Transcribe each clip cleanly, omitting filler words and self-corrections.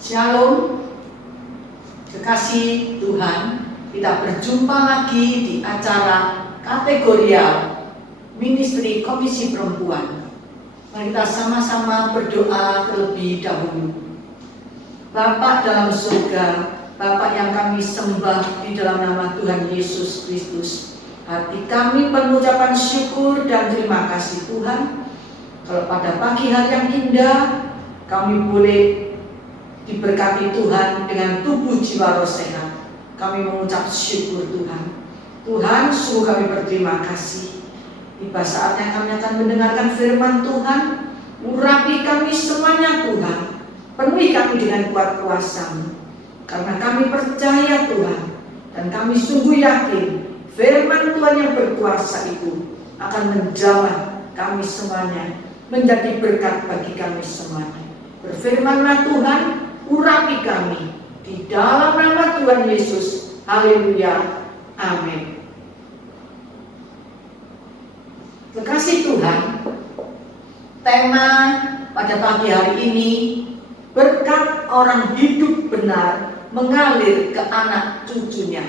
Shalom, kekasih Tuhan, kita berjumpa lagi di acara kategorial Ministry Komisi Perempuan. Mari kita sama-sama berdoa terlebih dahulu. Bapa dalam surga, Bapa yang kami sembah di dalam nama Tuhan Yesus Kristus, hati kami penuh ucapan syukur dan terima kasih Tuhan. Kalau pada pagi hari yang indah, kami boleh diberkati Tuhan dengan tubuh jiwa roh sehat. Kami mengucap syukur Tuhan. Tuhan, sungguh kami berterima kasih. Tiba saatnya kami akan mendengarkan firman Tuhan. Urapi kami semuanya Tuhan. Penuhi kami dengan kuat kuasa-Mu. Karena kami percaya Tuhan, dan kami sungguh yakin firman Tuhan yang berkuasa itu akan menjamah kami semuanya, menjadi berkat bagi kami semuanya. Berfirmanlah Tuhan, urapi kami di dalam nama Tuhan Yesus. Haleluya. Amin. Kekasih Tuhan, tema pada pagi hari ini, berkat orang hidup benar mengalir ke anak cucunya.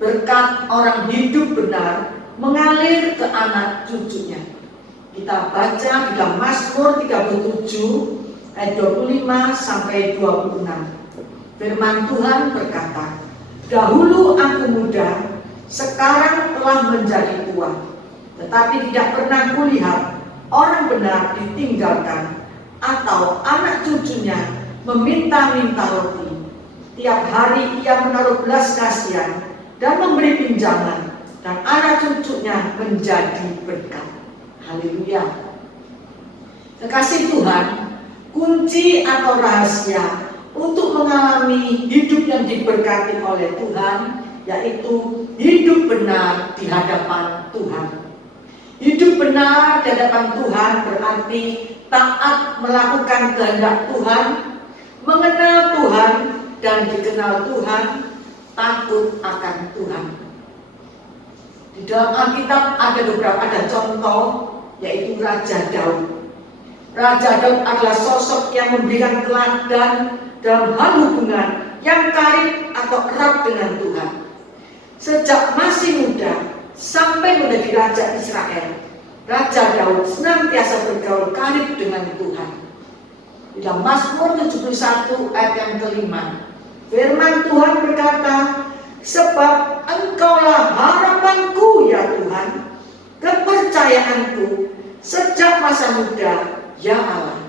Berkat orang hidup benar mengalir ke anak cucunya. Kita baca di dalam Mazmur 37 ayat 25 sampai 26. Firman Tuhan berkata, dahulu aku muda, sekarang telah menjadi tua, tetapi tidak pernah kulihat orang benar ditinggalkan atau anak cucunya meminta-minta roti. Tiap hari ia menaruh belas kasihan dan memberi pinjaman, dan anak cucunya menjadi berkat. Haleluya. Kekasih Tuhan, kunci atau rahasia untuk mengalami hidup yang diberkati oleh Tuhan, yaitu hidup benar di hadapan Tuhan. Hidup benar di hadapan Tuhan berarti taat melakukan kehendak Tuhan, mengenal Tuhan dan dikenal Tuhan, takut akan Tuhan. Di dalam Alkitab ada contoh, yaitu Raja Daud. Raja Daud adalah sosok yang memberikan teladan dalam hal hubungan yang karib atau erat dengan Tuhan. Sejak masih muda sampai menjadi Raja Israel, Raja Daud senantiasa bergaul karib dengan Tuhan. Di dalam Mazmur 71 ayat yang kelima, firman Tuhan berkata, sebab Engkaulah harapanku ya Tuhan, kepercayaanku sejak masa muda. Ya Allah,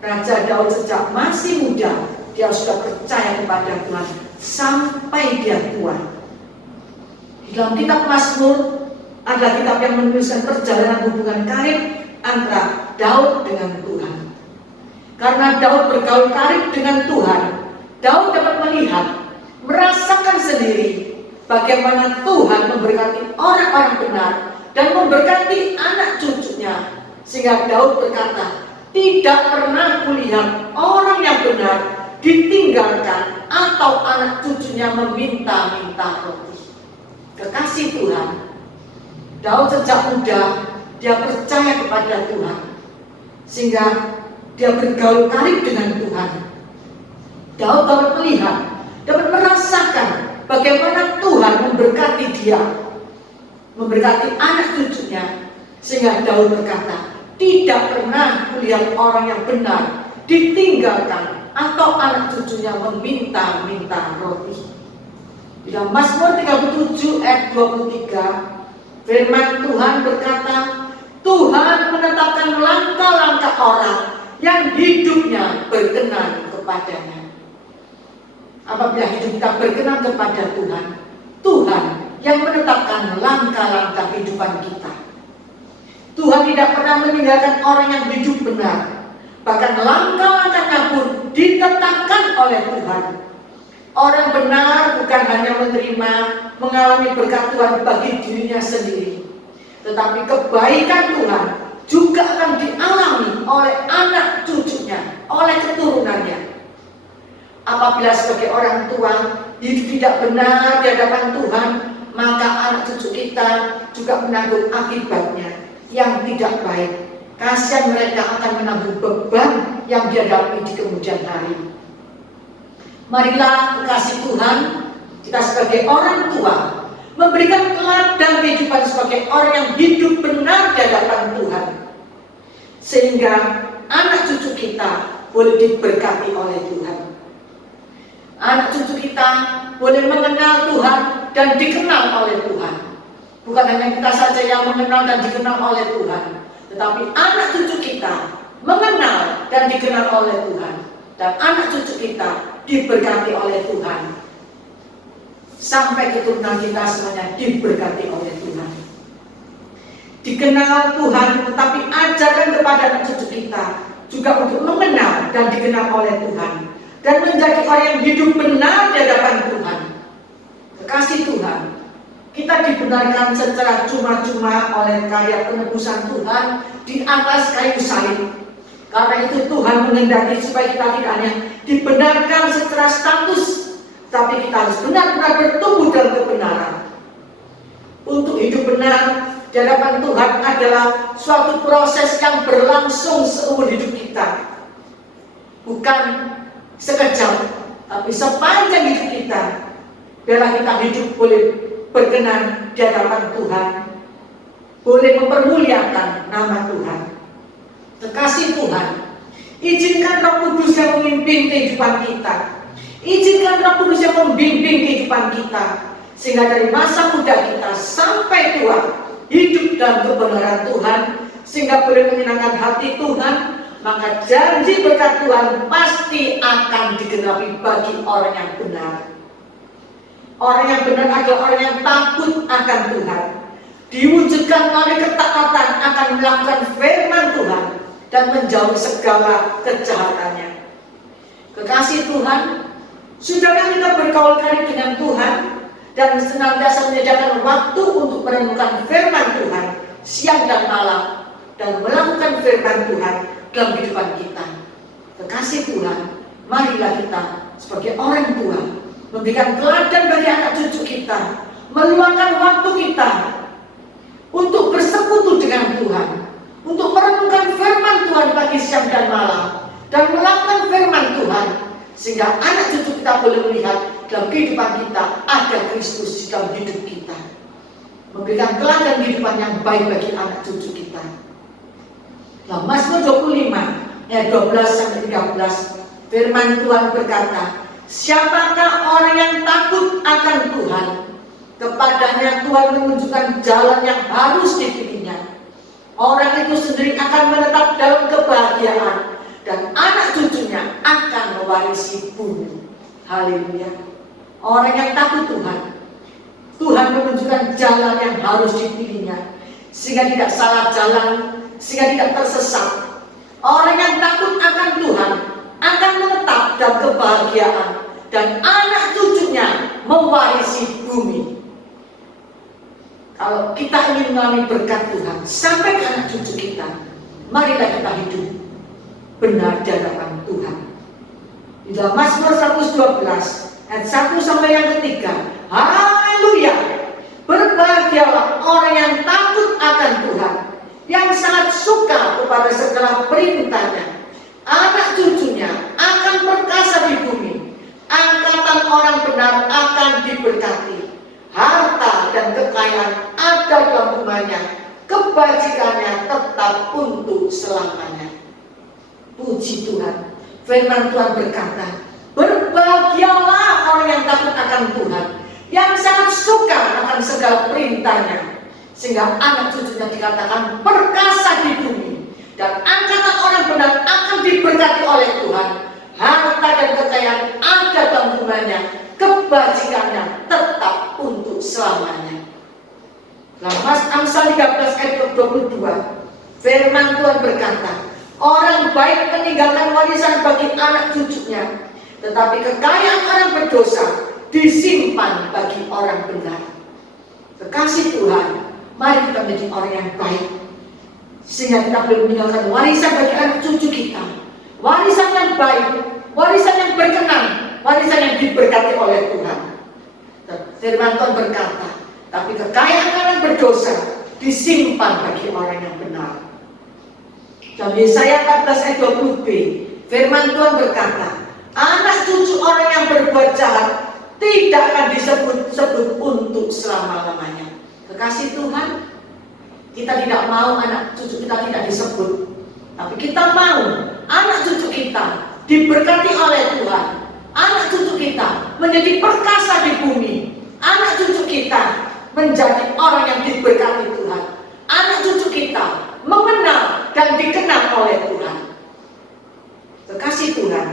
Raja Daud sejak masih muda, dia sudah percaya kepada Tuhan sampai dia tua. Di dalam kitab Mazmur adalah kitab yang menuliskan perjalanan hubungan karib antara Daud dengan Tuhan. Karena Daud bergaul karib dengan Tuhan, Daud dapat melihat, merasakan sendiri bagaimana Tuhan memberkati orang-orang benar dan memberkati anak cucunya. Sehingga Daud berkata, tidak pernah kulihat orang yang benar ditinggalkan atau anak cucunya meminta-minta roti. Kekasih Tuhan, Daud sejak muda dia percaya kepada Tuhan, sehingga dia bergaul karib dengan Tuhan. Daud dapat melihat, dapat merasakan bagaimana Tuhan memberkati dia, memberkati anak cucunya. Sehingga Daud berkata, tidak pernah kulihat orang yang benar ditinggalkan atau anak cucunya meminta-minta roti. Di dalam Mazmur 37 ayat 23, firman Tuhan berkata, Tuhan menetapkan langkah-langkah orang yang hidupnya berkenan kepadanya. Apabila hidup kita berkenan kepada Tuhan, Tuhan yang menetapkan langkah-langkah kehidupan kita. Tuhan tidak pernah meninggalkan orang yang hidup benar. Bahkan langkah-langkahnya pun ditetapkan oleh Tuhan. Orang benar bukan hanya menerima, mengalami berkat Tuhan bagi dirinya sendiri, tetapi kebaikan Tuhan juga akan dialami oleh anak cucunya, oleh keturunannya. Apabila sebagai orang tua hidup tidak benar di hadapan Tuhan, maka anak cucu kita juga menanggung akibatnya yang tidak baik. Kasihan mereka akan menanggung beban yang dihadapi di kemudian hari. Marilah kekasih Tuhan, kita sebagai orang tua memberikan teladan kehidupan sebagai orang yang hidup benar di hadapan Tuhan, sehingga anak cucu kita boleh diberkati oleh Tuhan. Anak cucu kita boleh mengenal Tuhan dan dikenal oleh Tuhan. Bukan hanya kita saja yang mengenal dan dikenal oleh Tuhan, tetapi anak cucu kita mengenal dan dikenal oleh Tuhan, dan anak cucu kita diberkati oleh Tuhan. Sampai keturunan kita semuanya diberkati oleh Tuhan. Dikenal Tuhan, tetapi ajarkan kepada anak cucu kita juga untuk mengenal dan dikenal oleh Tuhan, dan menjadi orang yang hidup benar di hadapan Tuhan. Kekasih Tuhan, kita dibenarkan secara cuma-cuma oleh karya penebusan Tuhan di atas kayu salib. Karena itu Tuhan menghendaki supaya kita tidak hanya dibenarkan secara status, tapi kita harus benar-benar bertumbuh dalam kebenaran. Untuk hidup benar di hadapan Tuhan adalah suatu proses yang berlangsung seumur hidup kita. Bukan sekejap, tapi sepanjang hidup kita. Biarlah kita hidup boleh berkenan di hadapan Tuhan, boleh mempermuliakan nama Tuhan. Kekasih Tuhan, izinkan Roh Kudus yang memimpin kehidupan kita. Izinkan Roh Kudus yang membimbing kehidupan kita, sehingga dari masa muda kita sampai tua hidup dalam kebenaran Tuhan, sehingga boleh menyenangkan hati Tuhan. Maka janji berkat Tuhan pasti akan digenapi bagi orang yang benar. Orang yang benar adalah orang yang takut akan Tuhan, diwujudkan melalui ketaatan akan melakukan firman Tuhan dan menjauhi segala kejahatannya. Kekasih Tuhan, sudahkah kita bergaul karib dengan Tuhan dan senantiasa menyediakan waktu untuk merenungkan firman Tuhan siang dan malam, dan melakukan firman Tuhan dalam kehidupan kita? Kekasih Tuhan, marilah kita sebagai orang tua memberikan teladan bagi anak cucu kita, meluangkan waktu kita untuk bersekutu dengan Tuhan, untuk merenungkan firman Tuhan pagi, siang, dan malam, dan melakukan firman Tuhan, sehingga anak cucu kita boleh melihat dalam kehidupan kita ada Kristus di dalam hidup kita, memberikan teladan kehidupan yang baik bagi anak cucu kita. Dalam Mazmur 25 ayat 12-13, firman Tuhan berkata, siapakah orang yang takut akan Tuhan? Kepadanya Tuhan menunjukkan jalan yang harus dipilihnya. Orang itu sendiri akan menetap dalam kebahagiaan, dan anak cucunya akan mewarisi bumi. Haleluya. Orang yang takut Tuhan, Tuhan menunjukkan jalan yang harus dipilihnya, sehingga tidak salah jalan, sehingga tidak tersesat. Orang yang takut akan Tuhan akan menetap dalam kebahagiaan, dan anak cucunya mewarisi bumi. Kalau kita ingin mengalami berkat Tuhan sampai ke anak cucu kita, marilah kita hidup benar di hadapan Tuhan. Di dalam Mazmur 112 ayat 1 sampai yang ketiga, haleluya, berbahagialah orang yang takut akan Tuhan, yang sangat suka kepada segala perintahnya. Anak cucunya akan perkasa di bumi, angkatan orang benar akan diberkati. Harta dan kekayaan ada dalam rumahnya, kebajikannya tetap untuk selamanya. Puji Tuhan, firman Tuhan berkata, berbahagialah orang yang takut akan Tuhan, yang sangat suka akan segala perintahnya, sehingga anak cucunya dikatakan perkasa di bumi, dan angkatan orang benar akan diberkati oleh Tuhan. Harta dan kekayaan ada dalam rumahnya, kebajikannya tetap untuk selamanya. Dalam Amsal 13 ayat 22, firman Tuhan berkata, orang baik meninggalkan warisan bagi anak cucunya, tetapi kekayaan orang berdosa disimpan bagi orang benar. Kekasih Tuhan, mari kita menjadi orang yang baik, sehingga kita boleh meninggalkan warisan bagi anak cucu kita, warisan yang baik, warisan yang berkenan, warisan yang diberkati oleh Tuhan. Firman Tuhan berkata, tapi kekayaan orang berdosa disimpan bagi orang yang benar. Dalam Yesaya 14 ayat 20b, firman Tuhan berkata, Anak cucu orang yang berbuat jahat tidak akan disebut-sebut untuk selama-lamanya. Kekasih Tuhan, kita tidak mau anak cucu kita tidak disebut, tapi kita mau anak cucu kita diberkati oleh Tuhan. Anak cucu kita menjadi perkasa di bumi. Anak cucu kita menjadi orang yang diberkati Tuhan. Anak cucu kita mengenal dan dikenal oleh Tuhan. Kekasih Tuhan,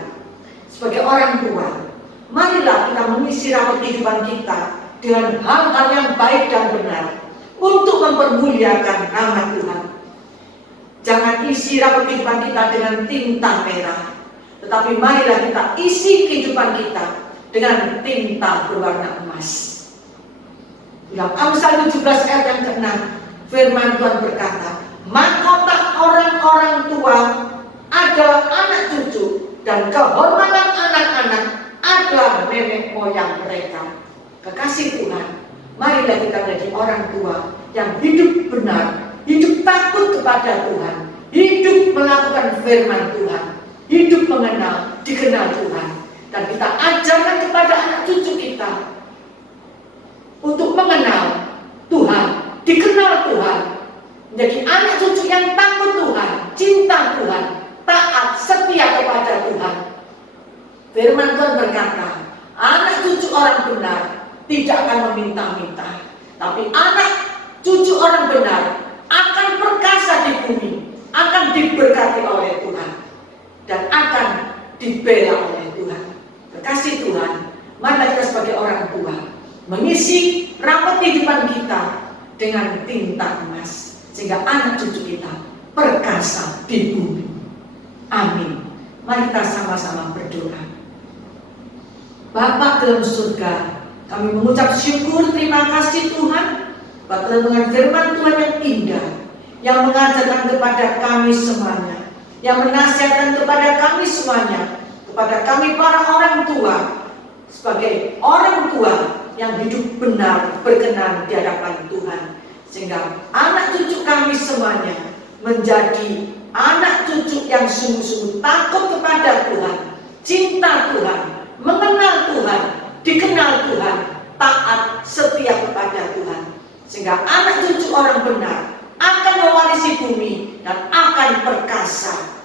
sebagai orang tua, marilah kita mengisi rapat kehidupan kita dengan hal-hal yang baik dan benar untuk mempermuliakan nama Tuhan. Jangan isi rapat kehidupan kita dengan tinta merah, tetapi marilah kita isi kehidupan kita dengan tinta berwarna emas. Dalam Amsal 17 ayat yang ke-6, firman Tuhan berkata, mahkota orang-orang tua adalah anak cucu, dan kehormatan anak-anak adalah nenek moyang mereka. Kekasih Tuhan, marilah kita menjadi orang tua yang hidup benar, hidup takut kepada Tuhan, hidup melakukan firman Tuhan, hidup mengenal, dikenal Tuhan. Dan kita ajarkan kepada anak cucu kita untuk mengenal Tuhan, dikenal Tuhan, menjadi anak cucu yang takut Tuhan, cinta Tuhan, taat, setia kepada Tuhan. Firman Tuhan berkata, anak cucu orang benar tidak akan meminta-minta, tapi anak cucu orang benar akan perkasa di bumi, akan diberkati oleh Tuhan, dan akan dibela oleh Tuhan. Kekasih Tuhan, mari kita sebagai orang tua mengisi rapat kehidupan kita dengan tinta emas, sehingga anak cucu kita perkasa di bumi. Amin. Mari kita sama-sama berdoa. Bapa dalam surga, kami mengucap syukur, terima kasih Tuhan, Bapak dengan firman Tuhan yang indah, yang mengajarkan kepada kami semuanya, yang menasihatkan kepada kami semuanya, kepada kami para orang tua, sebagai orang tua yang hidup benar, berkenan di hadapan Tuhan, sehingga anak cucu kami semuanya menjadi anak cucu yang sungguh-sungguh takut kepada Tuhan, cinta Tuhan, mengenal Tuhan, dikenal Tuhan, taat, setia kepada Tuhan, sehingga anak cucu orang benar akan mewarisi bumi dan akan perkasa.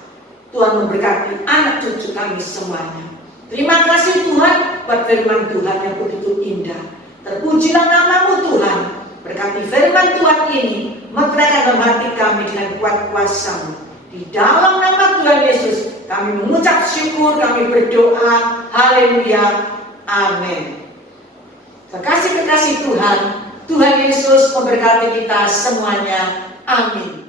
Tuhan memberkati anak cucu kami semuanya. Terima kasih Tuhan buat firman Tuhan yang begitu indah. Terpujilah nama-Mu Tuhan. Berkati firman Tuhan ini, meteraikan dalam hati kami dengan kuat kuasa-Mu. Di dalam nama Tuhan Yesus, kami mengucap syukur, kami berdoa. Haleluya. Amin. Kekasih-kekasih Tuhan, Tuhan Yesus memberkati kita semuanya. Amin.